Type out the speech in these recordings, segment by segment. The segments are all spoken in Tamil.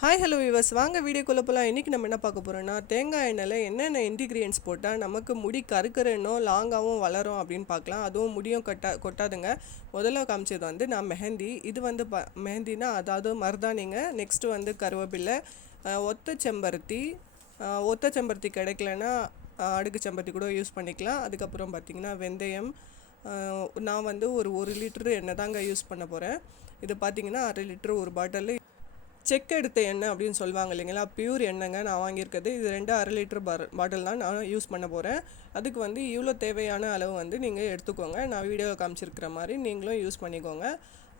ஹாய் ஹலோ விவர்ஸ் வாங்க வீடியோக்குள்ளே போகலாம் இன்றைக்கி நம்ம என்ன பார்க்க போகிறோம்னா தேங்காய் எண்ணெயில் என்னென்ன இன்க்ரீடியன்ஸ் போட்டால் நமக்கு முடி கருக்கறனோ லாங்காகவும் வளரும் அப்படின்னு பார்க்கலாம். அதுவும் முடியும் கொட்டா கொட்டாதுங்க. முதல்ல காமிச்சது வந்து நான் மெஹந்தி. இது வந்து ப மெஹந்தினா அதாவது மருதானிங்க நெக்ஸ்ட்டு வந்து கருவேப்பிலை ஒத்த செம்பருத்தி. ஒத்த செம்பருத்தி கிடைக்கலன்னா அடுக்கு செம்பருத்தி கூட யூஸ் பண்ணிக்கலாம். அதுக்கப்புறம் பார்த்திங்கன்னா வெந்தயம். நான் வந்து ஒரு ஒரு லிட்டரு எண்ணெய் தாங்க யூஸ் பண்ண போகிறேன் இது பார்த்திங்கன்னா அரை லிட்டரு ஒரு பாட்டில் செக் எடுத்த எண்ணெய் அப்படின்னு சொல்லுவாங்க இல்லைங்களா? பியூர் எண்ணெய்ங்க. நான் வாங்கியிருக்கிறது. இது ரெண்டு அரை லிட்டர் பார் பாட்டில் தான் நான் யூஸ் பண்ண போகிறேன் அதுக்கு வந்து இவ்வளோ தேவையான அளவு வந்து நீங்கள் எடுத்துக்கோங்க. நான் வீடியோவில் காமிச்சிருக்கிற மாதிரி நீங்களும் யூஸ் பண்ணிக்கோங்க.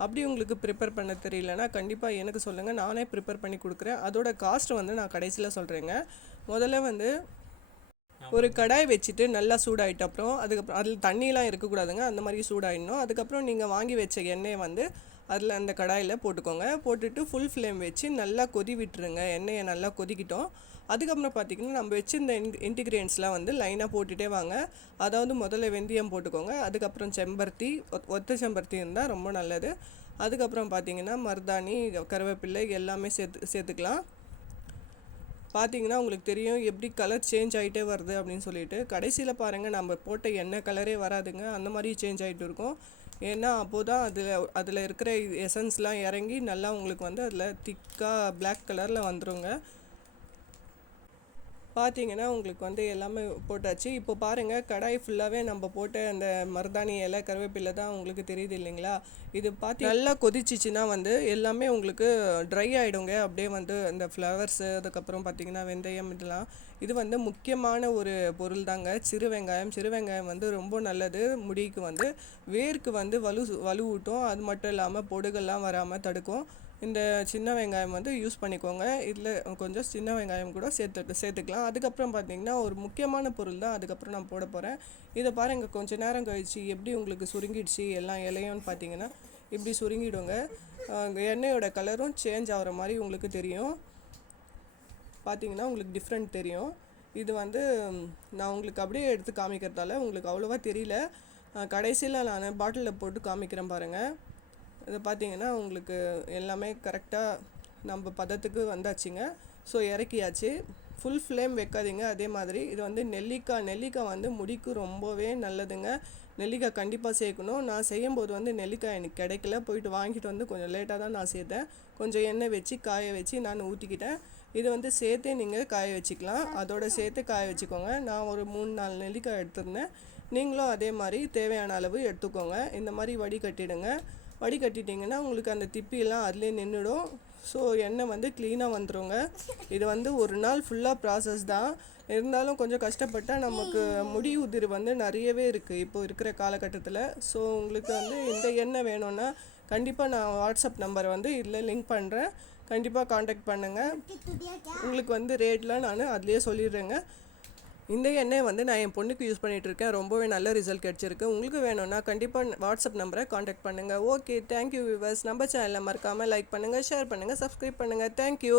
அப்படி உங்களுக்கு ப்ரிப்பேர் பண்ண தெரியலனா கண்டிப்பாக எனக்கு சொல்லுங்கள் நானே ப்ரிப்பேர் பண்ணி கொடுக்குறேன். அதோட காஸ்ட் வந்து நான் கடைசியில் சொல்கிறேங்க முதல்ல வந்து ஒரு கடாய் வச்சுட்டு நல்லா சூடாயிட்ட அப்புறம் அதுக்கப்புறம் அதில் தண்ணியெலாம் இருக்கக்கூடாதுங்க. அந்த மாதிரி சூடாயிடணும். அதுக்கப்புறம் நீங்கள் வாங்கி வச்ச எண்ணெயை வந்து அதில் அந்த கடாயில் போட்டுக்கோங்க. போட்டுட்டு ஃபுல் ஃப்ளேம் வச்சு நல்லா கொதி விட்டுருங்க. எண்ணெயை நல்லா கொதிக்கிட்டோம். அதுக்கப்புறம் பார்த்தீங்கன்னா நம்ம வச்சுருந்த இன் இன்டிகிரியன்ஸ்லாம் வந்து லைனாக போட்டுகிட்டே வாங்க. அதாவது முதல்ல வெந்தயம் போட்டுக்கோங்க. அதுக்கப்புறம் செம்பருத்தி ஒத்- ஒத்த செம்பருத்தி இருந்தால் ரொம்ப நல்லது. அதுக்கப்புறம் பார்த்தீங்கன்னா மருதாணி கருவேப்பிள்ளை எல்லாமே சேர்த்து சேர்த்துக்கலாம். பார்த்தீங்கன்னா உங்களுக்கு தெரியும் எப்படி கலர் சேஞ்ச் ஆகிட்டே வருது அப்படின்னு சொல்லிட்டு. கடைசியில் பாருங்கள் நம்ம போட்ட எண்ணெய் கலரே வராதுங்க. அந்த மாதிரி சேஞ்ச் ஆகிட்டு இருக்கும். ஏன்னா அப்போது தான் அதில் அதில் இருக்கிற எசன்ஸ்லாம் இறங்கி நல்லா உங்களுக்கு வந்து அதில் திக்காக பிளாக் கலரில் வந்துருங்க. பார்த்தீங்கன்னா உங்களுக்கு வந்து எல்லாமே போட்டாச்சு. இப்போ பாருங்கள் கடாய் ஃபுல்லாகவே நம்ம போட்ட அந்த மருதாணி இலை கருவேப்பிலை தான் உங்களுக்கு தெரியுது இல்லைங்களா? இது பார்த்து நல்லா கொதிச்சிச்சின்னா வந்து எல்லாமே உங்களுக்கு ட்ரை ஆகிடுங்க அப்படியே வந்து அந்த ஃப்ளவர்ஸு அதுக்கப்புறம் பார்த்தீங்கன்னா வெந்தயம் இதெல்லாம். இது வந்து முக்கியமான ஒரு பொருள் தாங்க. சிறு வெங்காயம் சிறு வெங்காயம் வந்து ரொம்ப நல்லது. முடிக்கு வந்து வேர்க்கு வந்து வலு வலுவூட்டும். அது மட்டும் இல்லாமல் பொடுகள்லாம் வராமல் தடுக்கும். இந்த சின்ன வெங்காயம் வந்து யூஸ் பண்ணிக்கோங்க. இதில் கொஞ்சம் சின்ன வெங்காயம் கூட சேர்த்து சேர்த்துக்கலாம். அதுக்கப்புறம் பார்த்தீங்கன்னா ஒரு முக்கியமான பொருள் தான் அதுக்கப்புறம் நான் போட போகிறேன் இதை பாருங்கள் கொஞ்ச நேரம் கழிச்சு எப்படி உங்களுக்கு சுருங்கிடுச்சு எல்லாம் இலையும்னு பார்த்தீங்கன்னா இப்படி சுருங்கிடுங்க. எண்ணெயோட கலரும் சேஞ்ச் ஆகிற மாதிரி உங்களுக்கு தெரியும். பார்த்தீங்கன்னா உங்களுக்கு டிஃப்ரெண்ட் தெரியும். இது வந்து நான் உங்களுக்கு அப்படியே எடுத்து காமிக்கிறதால உங்களுக்கு அவ்வளோவா தெரியல. கடைசியில் நான் பாட்டிலில் போட்டு காமிக்கிறேன் பாருங்கள் இதை பார்த்தீங்கன்னா உங்களுக்கு எல்லாமே கரெக்டாக நம்ம பதத்துக்கு வந்தாச்சுங்க. ஸோ இறக்கியாச்சு. ஃபுல் ஃப்ளேம் வைக்காதீங்க. அதே மாதிரி இது வந்து நெல்லிக்காய் நெல்லிக்காய் வந்து முடிக்கு ரொம்பவே நல்லதுங்க. நெல்லிக்காய் கண்டிப்பாக சேர்க்கணும். நான் செய்யும்போது வந்து நெல்லிக்காய் எனக்கு கிடைக்கல. போயிட்டு வாங்கிட்டு வந்து கொஞ்சம் லேட்டாக தான் நான் சேர்த்தேன். கொஞ்சம் எண்ணெய் வச்சு காய வச்சு நான் ஊற்றிக்கிட்டேன் இது வந்து சேர்த்தே நீங்கள் காய வச்சுக்கலாம். அதோட சேர்த்து காய வச்சுக்கோங்க. நான் ஒரு மூணு நாலு நெல்லிக்காய் எடுத்திருந்தேன். நீங்களும் அதே மாதிரி தேவையான அளவு எடுத்துக்கோங்க. இந்த மாதிரி வடிகட்டிடுங்க. வடிகட்டிட்டிங்கன்னா உங்களுக்கு அந்த திப்பியெல்லாம் அதிலே நின்றுடும் ஸோ எண்ணெய் வந்து க்ளீனாக வந்துருங்க. இது வந்து ஒரு நாள் ஃபுல்லாக ப்ராசஸ் தான். இருந்தாலும் கொஞ்சம் கஷ்டப்பட்டால் நமக்கு முடி உதிர் வந்து நிறையவே இருக்குது இப்போ இருக்கிற காலகட்டத்தில். ஸோ உங்களுக்கு வந்து இந்த எண்ணெய் வேணும்னா கண்டிப்பாக நான் வாட்ஸ்அப் நம்பரை வந்து இதில் லிங்க் பண்ணுறேன் கண்டிப்பாக காண்டாக்ட் பண்ணுங்கள் உங்களுக்கு வந்து ரேட்லாம் நான் அதுலேயே சொல்லிடுறேங்க. இந்த எண்ணெய் வந்து நான் என் பொண்ணுக்கு யூஸ் பண்ணிட்டு இருக்கேன் ரொம்பவே நல்ல ரிசல்ட் கிடச்சிருக்கு. உங்களுக்கு வேணும்னா கண்டிப்பாக வாட்ஸ்அப் நம்பரை காண்டாக்ட் பண்ணுங்கள் ஓகே தேங்க்யூ விவர்ஸ் நம்ம சேனலை மறக்காமல் லைக் பண்ணுங்கள் ஷேர் பண்ணுங்கள் சப்ஸ்கிரைப் பண்ணுங்கள் தேங்க்யூ